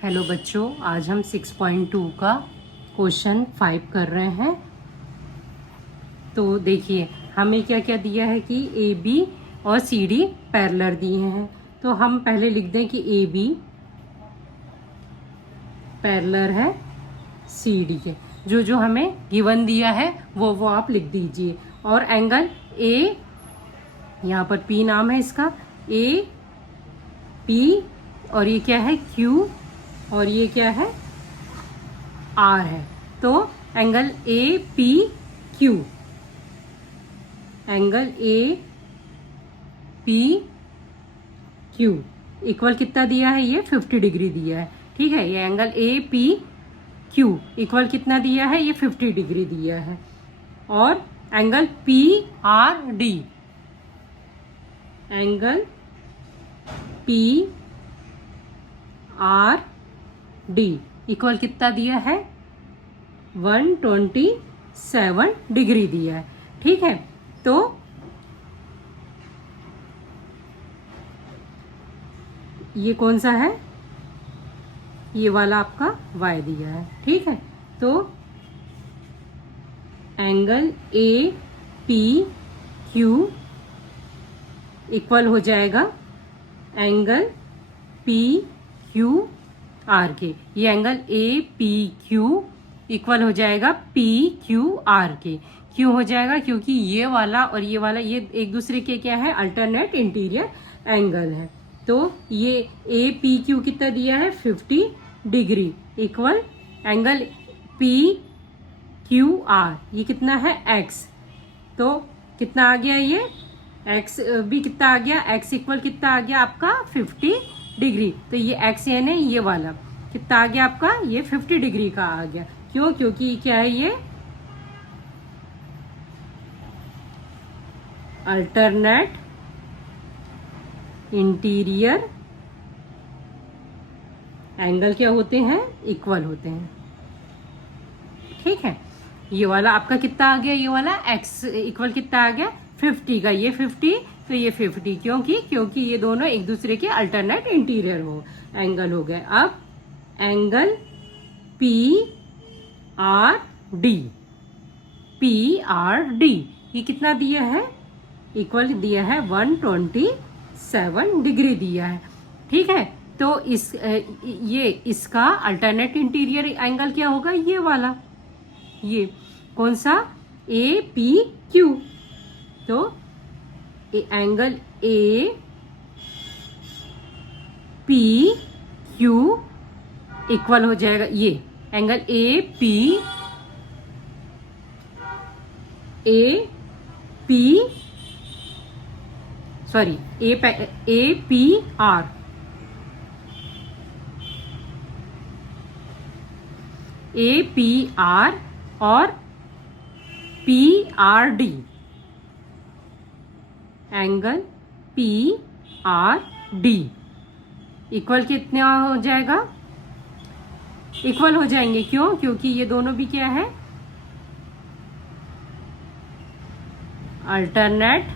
Hello बच्चों, आज हम 6.2 का क्वेश्चन 5 कर रहे हैं। तो देखिए हमें क्या क्या दिया है कि ए बी और सी डी पैरेलल दिए हैं। तो हम पहले लिख दें कि ए बी पैरेलल है सी डी के। जो जो हमें गिवन दिया है वो आप लिख दीजिए। और एंगल ए, यहाँ पर पी नाम है इसका, ए पी, और ये क्या है क्यू, और ये क्या है आर है। तो angle A P Q, angle A P Q equal कितना दिया है? ये 50 डिग्री दिया है। ठीक है, ये angle A P Q equal कितना दिया है? ये 50 डिग्री दिया है। और angle P R D, angle P R D equal कितना दिया है? 127 डिग्री दिया है। ठीक है, तो ये कौन सा है? ये वाला आपका y दिया है। ठीक है, तो angle A P Q equal हो जाएगा एंगल पी क्यू आर के। ये angle A P Q equal हो जाएगा पी क्यू आर के। क्यों हो जाएगा? क्योंकि ये वाला और ये वाला ये एक दूसरे के क्या है? अल्टरनेट इंटीरियर एंगल है। तो ये ए पी क्यू कितना दिया है? 50 degree equal angle P Q R, ये कितना है? एक्स। तो कितना आ गया? ये एक्स भी कितना आ गया? एक्स इक्वल कितना आ गया आपका? 50 डिग्री। तो ये एक्स यानी ये वाला कितना आ गया आपका? ये 50 डिग्री का आ गया। क्यों? क्योंकि क्या है? ये अल्टरनेट इंटीरियर एंगल क्या होते हैं? इक्वल होते हैं। ठीक है, ये वाला आपका कितना आ गया? ये वाला एक्स इक्वल कितना आ गया? 50 का। ये 50 तो ये 50। क्योंकि ये दोनों एक दूसरे के अल्टरनेट इंटीरियर एंगल हो गए। अब angle P R D, P R D ये कितना दिया है? इक्वल दिया है 127 डिग्री दिया है। ठीक है, तो ये इसका अल्टरनेट इंटीरियर एंगल क्या होगा? ये वाला, ये कौन सा? A P Q. तो angle A P Q equal हो जाएगा ये angle A P sorry A P R, A P R और P R D, angle P R D equal कितना हो जाएगा? इक्वल हो जाएंगे। क्यों? क्योंकि ये दोनों भी क्या है? Alternate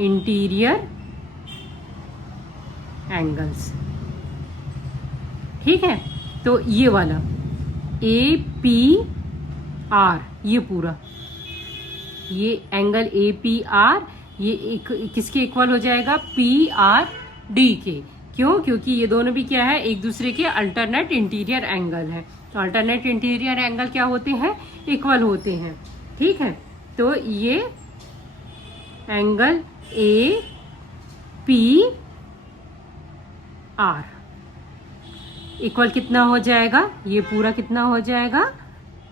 interior angles. ठीक है, तो ये वाला ए पी आर, ये पूरा ये एंगल ए पी आर ये किसके इक्वल हो जाएगा? पी आर डी के। क्यों? क्योंकि ये दोनों भी क्या है? एक दूसरे के अल्टरनेट इंटीरियर एंगल है। तो अल्टरनेट इंटीरियर एंगल क्या होते हैं? इक्वल होते हैं। ठीक है, तो ये angle A P are equal कितना हो जाएगा? ये पूरा कितना हो जाएगा?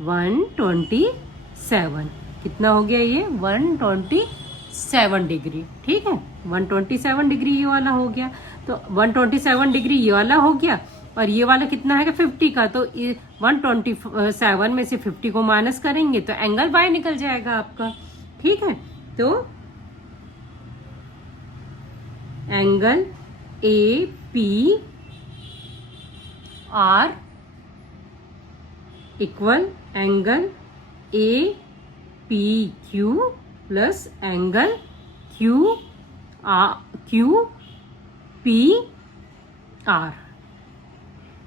127। कितना हो गया ये? 127 डिग्री। ठीक है, 127 डिग्री ये वाला हो गया। तो 127 डिग्री ये वाला हो गया, और ये वाला कितना है? 50 का। तो 127 में से 50 को माइनस करेंगे तो एंगल बाय निकल जाएगा आपका। ठीक है, तो angle A P are equal angle A P Q plus angle Q P R.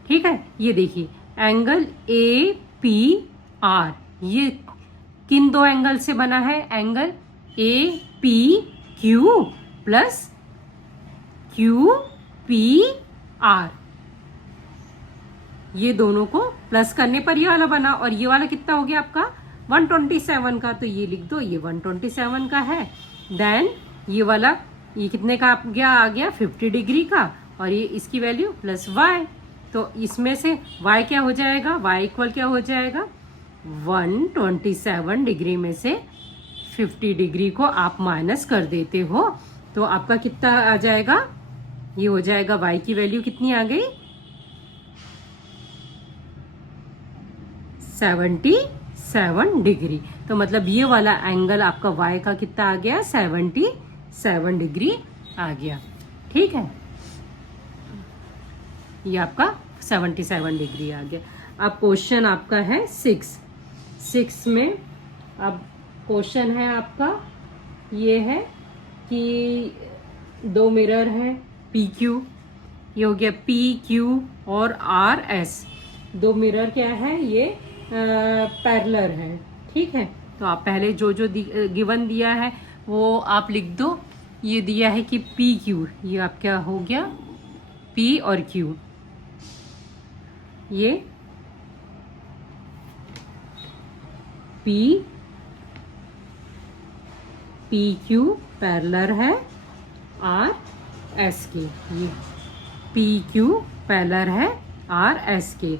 ठीक है, ये देखिए एंगल ए पी आर, ये किन दो एंगल से बना है? Angle A P Q plus Q P R, ये दोनों को प्लस करने पर ये वाला बना। और ये वाला कितना हो गया आपका? 127 का, तो ये लिख दो, ये 127 का है। देन ये वाला, ये कितने का आ गया 50 डिग्री का, और ये इसकी वैल्यू प्लस y, तो इसमें से y क्या हो जाएगा? y इक्वल क्या हो जाएगा? 127 डिग्री में से 50 डिग्री को आप माइनस कर देते हो, तो आपका कितना आ जाएगा? ये हो जाएगा y की वैल्यू कितनी आ गई? 77 डिग्री। तो मतलब ये वाला एंगल आपका y का कितना आ गया? 77 डिग्री आ गया। ठीक है, ये आपका 77 डिग्री आ गया। अब क्वेश्चन आपका है 6 में, अब क्वेश्चन है आपका ये है कि दो मिरर है पी क्यू, ये हो गया पी क्यू और आर एस, दो मिरर क्या है? ये पैरेलल है। ठीक है, तो आप पहले जो गिवन दिया है वो आप लिख दो। ये दिया है कि पी क्यू, ये आप क्या हो गया? पी और क्यू, ये पी क्यू पैरेलल है आर एस के, ये पी क्यू पैरेलल है आर एस के।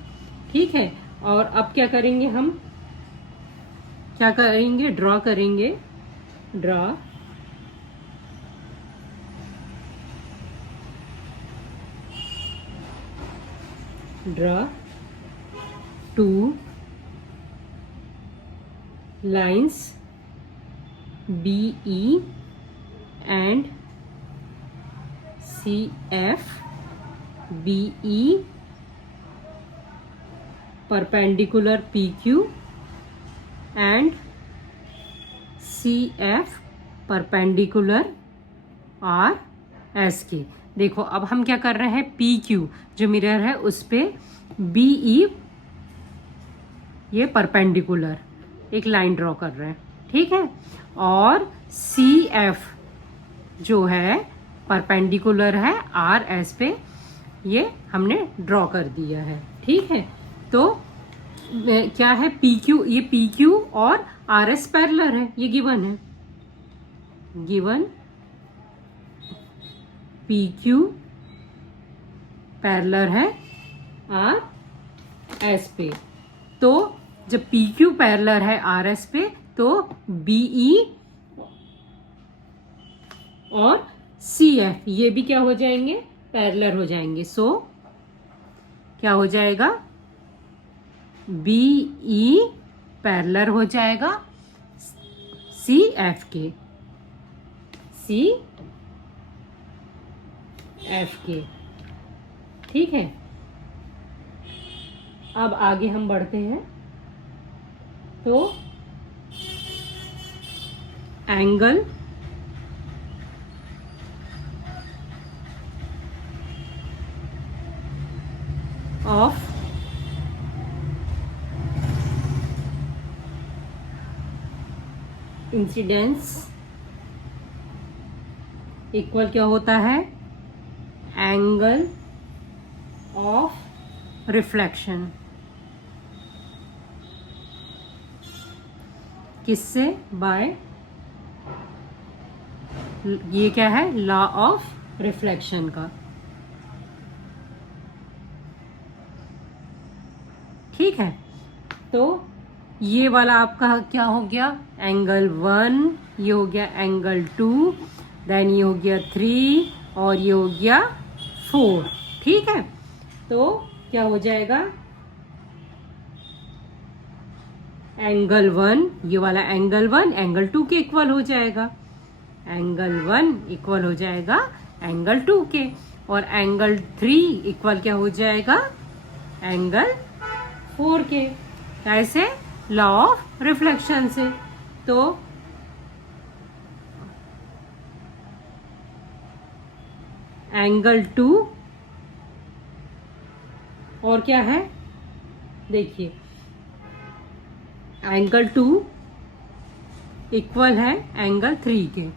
ठीक है, और अब क्या करेंगे हम? क्या करेंगे? ड्रॉ करेंगे। Draw two lines BE and CF, BE perpendicular PQ and CF perpendicular RSK। देखो अब हम क्या कर रहे हैं? PQ जो मिरर है उस पे BE ये परपेंडिकुलर एक लाइन ड्रॉ कर रहे हैं। ठीक है, और CF जो है परपेंडिकुलर है RS पे, ये हमने ड्रॉ कर दिया है। ठीक है, तो क्या है? PQ, ये PQ और RS पैरेलल है, ये गिवन है। गिवन PQ पैरेलल है RS पे, तो जब PQ पैरेलल है RS पे तो BE और CF ये भी क्या हो जाएंगे? पैरेलल हो जाएंगे। सो क्या हो जाएगा? BE पैरेलल हो जाएगा CF के, ठीक है, अब आगे हम बढ़ते हैं। तो एंगल ऑफ इंसिडेंस इक्वल क्या होता है? Angle of reflection. किससे? बाय, ये क्या है? लॉ ऑफ रिफ्लेक्शन का। ठीक है, तो ये वाला आपका क्या हो गया? एंगल 1, ये हो गया एंगल 2, देन ये हो गया 3 और ये हो गया 4। ठीक है, तो क्या हो जाएगा? एंगल 1, ये वाला एंगल 1 एंगल 2 के इक्वल हो जाएगा, एंगल 1 इक्वल हो जाएगा एंगल 2 के, और एंगल 3 इक्वल क्या हो जाएगा? एंगल 4 के। कैसे? लॉ ऑफ रिफ्लेक्शन से। तो एंगल 2 और क्या है देखिए, एंगल 2 इक्वल है एंगल 3 के।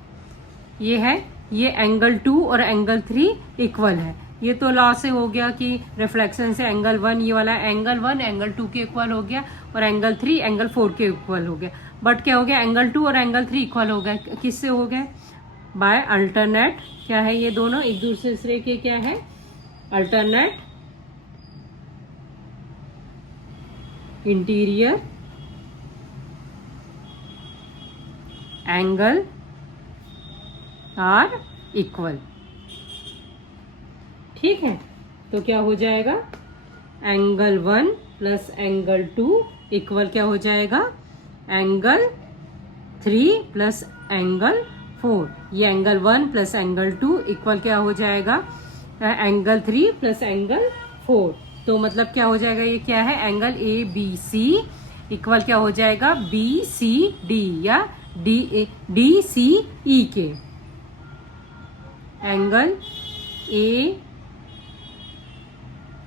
ये है, ये एंगल 2 और एंगल 3 इक्वल है। ये तो लॉ से हो गया कि रिफ्लेक्शन से एंगल 1, ये वाला एंगल 1 एंगल 2 के इक्वल हो गया और एंगल 3 एंगल 4 के इक्वल हो गया। बट क्या हो गया, एंगल 2 और एंगल 3 इक्वल हो गए, किससे हो गए, बाय अल्टरनेट। क्या है ये दोनों एक दूसरे के क्या है, alternate interior angle are equal. ठीक है, तो क्या हो जाएगा, एंगल 1 प्लस एंगल 2 इक्वल क्या हो जाएगा, एंगल 3 प्लस एंगल 4। ये एंगल 1 प्लस एंगल 2 इक्वल क्या हो जाएगा, एंगल 3 प्लस एंगल 4। तो मतलब क्या हो जाएगा, ये क्या है, angle A B C equal क्या हो जाएगा, बी सी डी या डी सी ई के। Angle A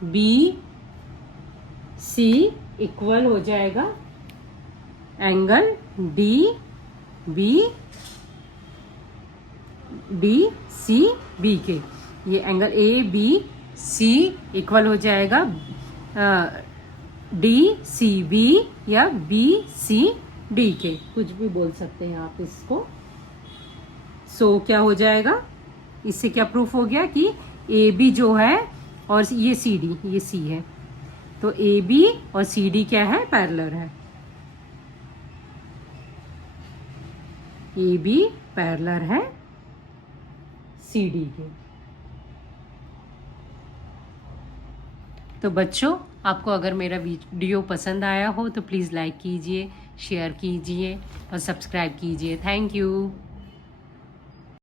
B C equal हो जाएगा एंगल डी सी बी के। ये angle A B C equal हो जाएगा डी सी बी या बी सी डी के, कुछ भी बोल सकते हैं आप इसको। सो क्या हो जाएगा, इससे क्या प्रूफ हो गया कि ए बी जो है और ये सी डी, ये सी है, तो ए बी और सी डी क्या है, पैरेलल है। ए बी पैरेलल है सी डी के। तो बच्चों, आपको अगर मेरा वीडियो पसंद आया हो तो प्लीज़ लाइक कीजिए, शेयर कीजिए और सब्सक्राइब कीजिए। Thank you.